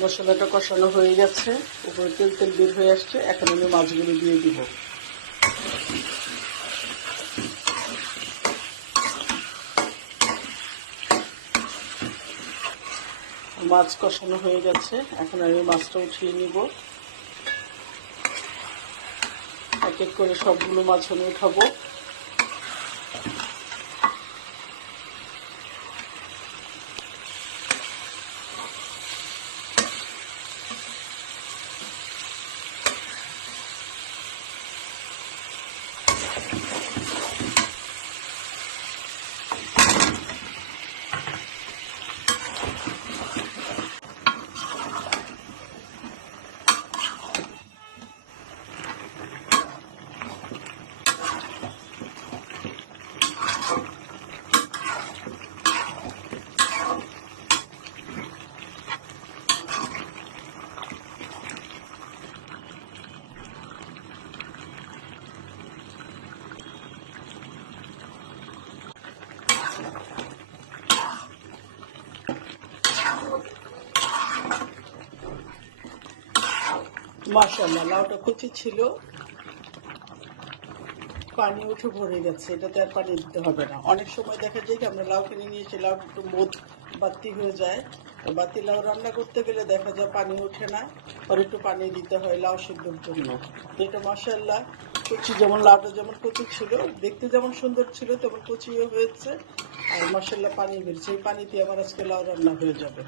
মশলাটা কষানো হয়ে গেছে, উপরে তেল তেল বের হয়ে আসছে। এখন আমি মাছগুলো দিয়ে দিব। মাছ কষানো হয়ে গেছে, এখন আমি মাছটা উঠিয়ে নিব। এক এক করে সবগুলো মাছ আমি উঠাবো। মাশাআল্লাহ, লাউটা কচি ছিল, পানি উঠে ভরে গেছে। এটাতে আর পানি দিতে হবে না। অনেক সময় দেখা যায় কি আমরা লাউ কিনে নিয়ে এসে লাউ একটু মোদ বাতি হয়ে যায়। বাতি লাউ রান্না করতে গেলে দেখা যায় পানি ওঠে না, আর একটু পানি দিতে হয় লাউ সিদ্ধর জন্য। এটা মাশাআল্লাহ কচি, যেমন লাউটা যেমন কচি ছিল, দেখতে যেমন সুন্দর ছিল তেমন কচিও হয়েছে। আর মাশাআল্লাহ পানি বেরছে, এই পানিতে আমার আজকে লাউ রান্না হয়ে যাবে।